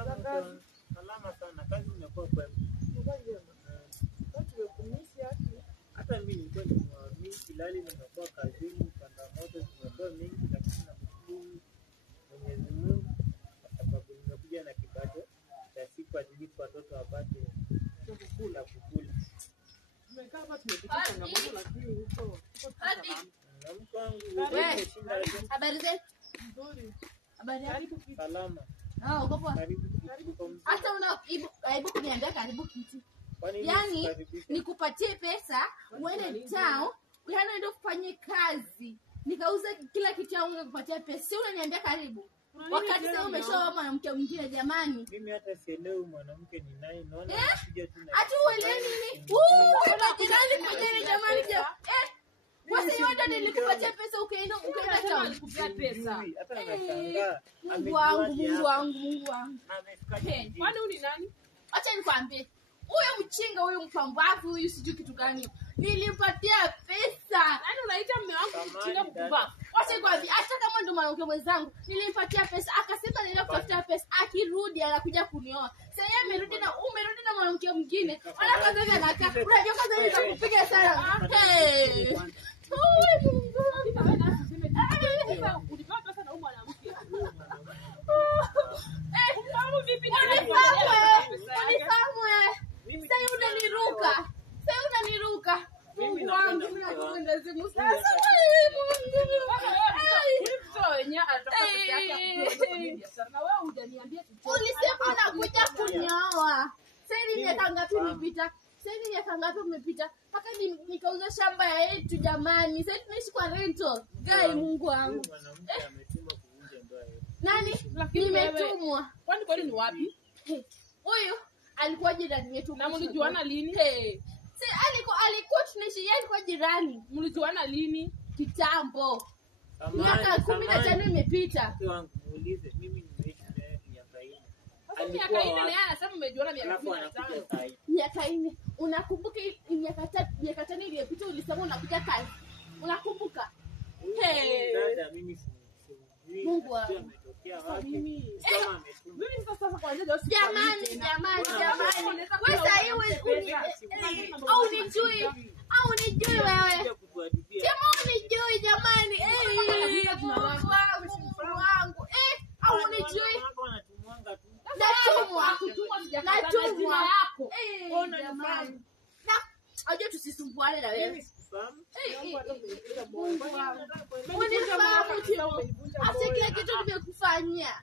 Salama sana, kazi imekuwa kwema. Hata mimi nilikuwa mimi kilali nimekuwa kazini, changamoto zimekuwa mingi, lakini namshukuru Mwenyezi Mungu kwa sababu nimekuja na kipato cha siku ili watoto wapate kukula. Tumekaa hapa tumepitia changamoto lakini huko na mtu wangu umeshinda leo. Habari zetu? nzuri. Habari yako? Salama. Uko poa? Karibu. Hata unaibu kuniambia karibu kiti. Kwani Yaani nikupatie pesa uende town, yaani ndio kufanye kazi. Nikauza kila kitu yangu nikupatia pesa. Si unaniambia karibu. Wakati sasa umeshaoa mwanamke mwingine jamani. Mimi hata sielewi mwanamke ni nani. Naona anakuja tu na. Hata uelewi nini? Kuna jirani mwenyewe jamani. Wasi yote nilikupatia pesa ukaenda town. Alikupea pesa. Hata anashangaa. Mungu wangu. Kwani ni nani? Acha nikwambie. Huyu mchinga, huyu mpambavu, huyu sijui kitu gani. Nilimpatia pesa. Nani unaita mume wangu mchinga mpumbavu? Acha nikwambie, hata kama ndo mwanamke mwenzangu, nilimpatia pesa. Akasema nenda kutafuta pesa. Akirudi anakuja kunioa. Sasa yeye umerudi na mwanamke mwingine. Wala kwanza anakaa. Unajua kwanza nitakupiga sana. Hey. Ulipewa pesa na huyu mwanamke. Unaniruka. Mimi Mungu wangu, napenda nakuenda zimu sasa. Na wewe hujaniambia chochote. Ulisema unakuja kunioa. Sasa miaka ngapi imepita? Umepita? Mpaka nikauza shamba ya yetu jamani. Sasa tunaishi kwa rental. Gai Mungu wangu. Mwanamke ametuma kuvunja ndoa yetu. Nani? Nimetumwa. Kwani ni wapi? Huyu alikuwa jirani yetu. Na mlijuana lini? Alikuwa tunaishi, yeye alikuwa jirani. Mlijuana lini? Kitambo. Miaka 15 imepita. Wangu muulize, mimi nimeishi naye miaka 4. Sasa miaka 4 na yeye anasema mmejuana miaka 15. Miaka 4. Unakumbuka miaka 5 iliyopita ulisema unakuja kazi? Unakumbuka? Dada mimi Mungu wangu. Mimi sasa kwanza Jamani. Wewe sasa hivi au unijui wewe? Kama unijui jamani. Mungu wangu. Au unijui? Natumwa yako. Jamani. Aje tusisumbuane na wewe. Unifahamu tu. Hata kila kitu nimekufanyia.